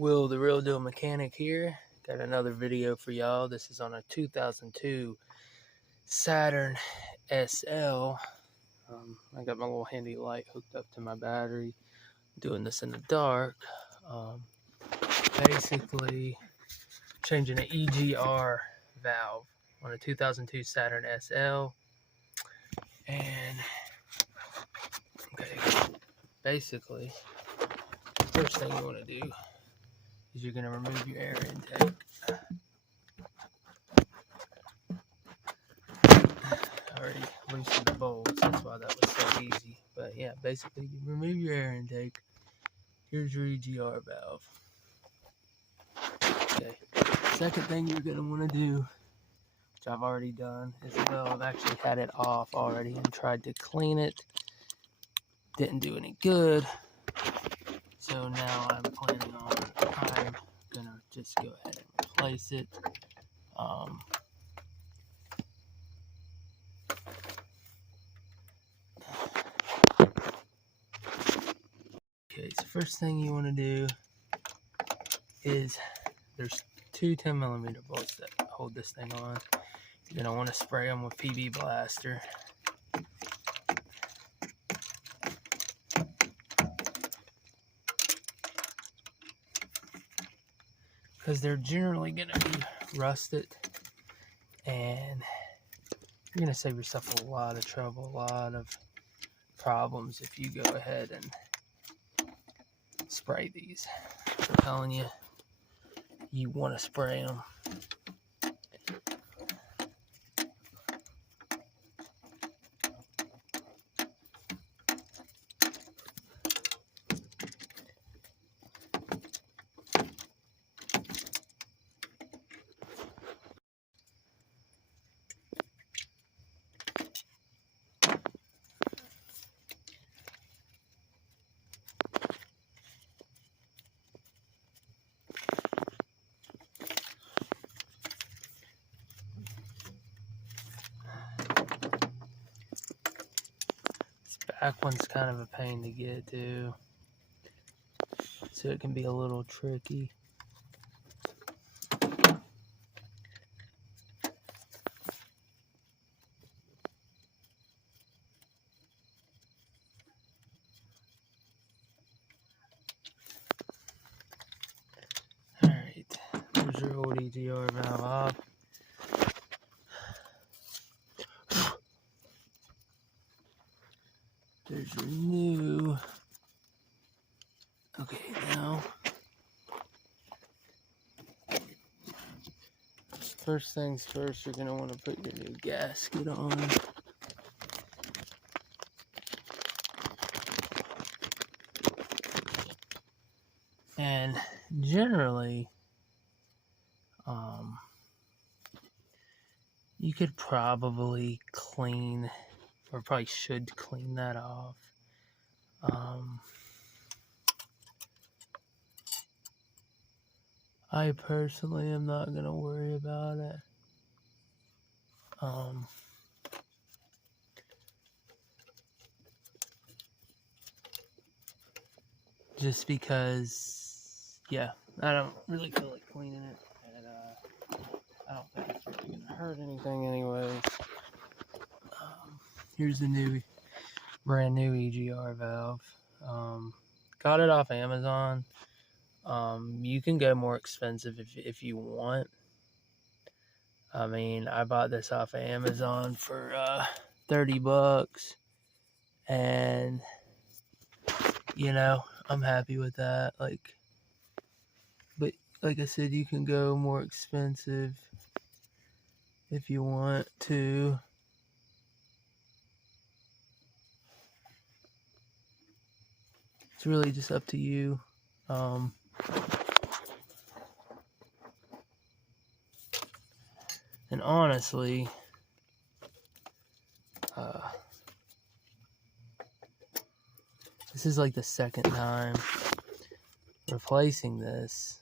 Will the Real Deal Mechanic here. Got another video for y'all. This is on a 2002 Saturn SL. I got my little handy light hooked up to my battery. Doing this in the dark. Basically changing an EGR valve on a 2002 Saturn SL. And okay, basically, first thing you want to do is you're going to remove your air intake. I already loosened the bolts, that's why that was so easy. But yeah, basically you remove your air intake. Here's your EGR valve. Okay, second thing you're going to want to do, which I've already done, is I've actually had it off already and tried to clean it. Didn't do any good. So now I'm gonna just go ahead and replace it. Okay, so first thing you want to do is there's two 10mm bolts that hold this thing on. You're gonna want to spray them with PB Blaster. Because they're generally going to be rusted, and you're going to save yourself a lot of trouble, a lot of problems if you go ahead and spray these. I'm telling you, you want to spray them. Back one's kind of a pain to get to, so it can be a little tricky. Alright, there's your old EGR valve off. There's your new. Okay, now first things first, you're gonna want to put your new gasket on. And generally, you could probably clean, or probably should clean that off. I personally am not gonna worry about it. Just because, yeah, I don't really feel like cleaning it, and I don't think it's really gonna hurt anything anyways. Here's the brand new EGR valve. Got it off Amazon. You can go more expensive if you want. I mean, I bought this off of Amazon for $30, and you know, I'm happy with that. But like I said, you can go more expensive if you want to. It's really just up to you. And honestly, this is like the second time replacing this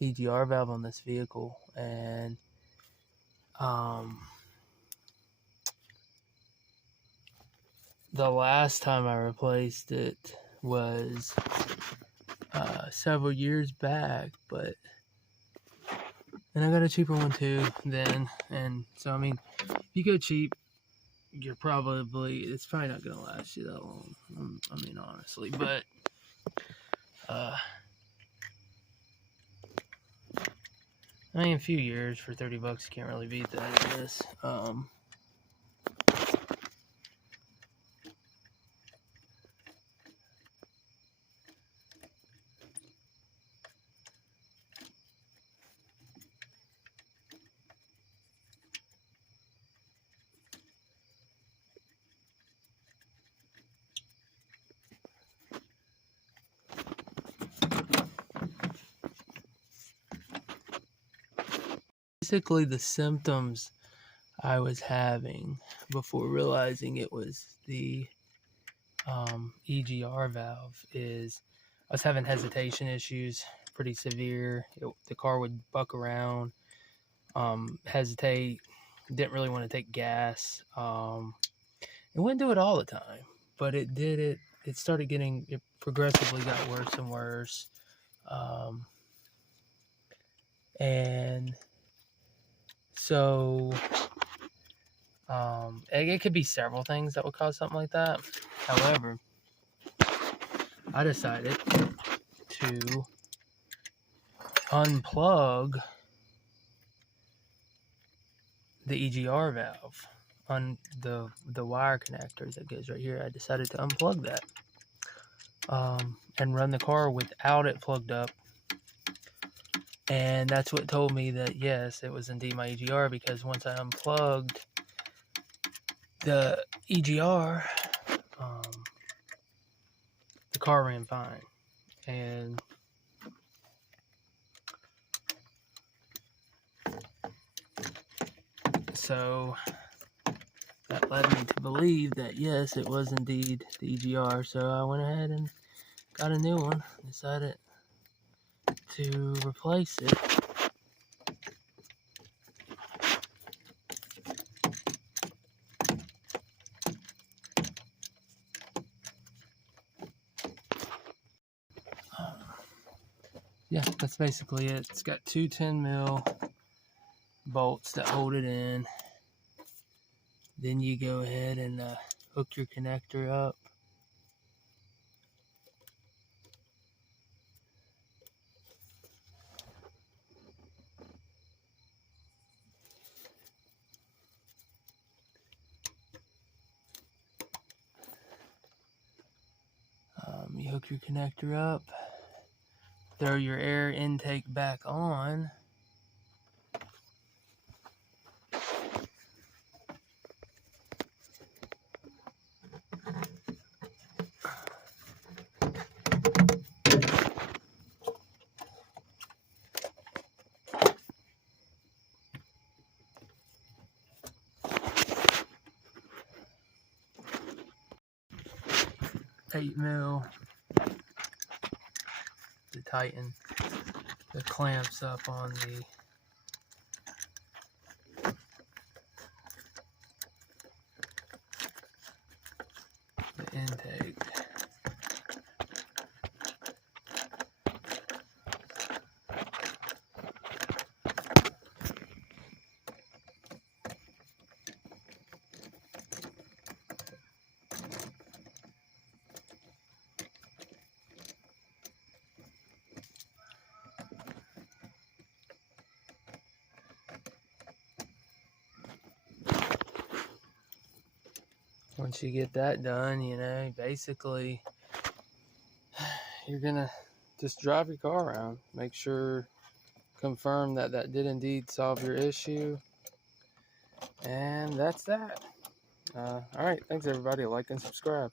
EGR valve on this vehicle, and the last time I replaced it was several years back, but and I got a cheaper one too then. And so I mean, if you go cheap, it's probably not gonna last you that long. I mean, honestly, but I mean, a few years for $30, you can't really beat that, I guess. Basically, the symptoms I was having before realizing it was the EGR valve is I was having hesitation issues, pretty severe. The car would buck around, hesitate, didn't really want to take gas. It wouldn't do it all the time, but it did it. It started getting, it progressively got worse and worse. And so it could be several things that would cause something like that. However, I decided to unplug the EGR valve on the wire connector that goes right here. I decided to unplug that and run the car without it plugged up. And that's what told me that yes, it was indeed my EGR, because once I unplugged the EGR, the car ran fine. And so that led me to believe that yes, it was indeed the EGR. So I went ahead and got a new one, decided to replace it. Yeah, that's basically it. It's got two 10mm bolts that hold it in. Then you go ahead and hook your connector up. You hook your connector up, throw your air intake back on. Eight mil to tighten the clamps up on the intake. Once you get that done, you know, basically you're gonna just drive your car around, make sure, confirm that that did indeed solve your issue, and that's that. All right, thanks everybody. Like and subscribe.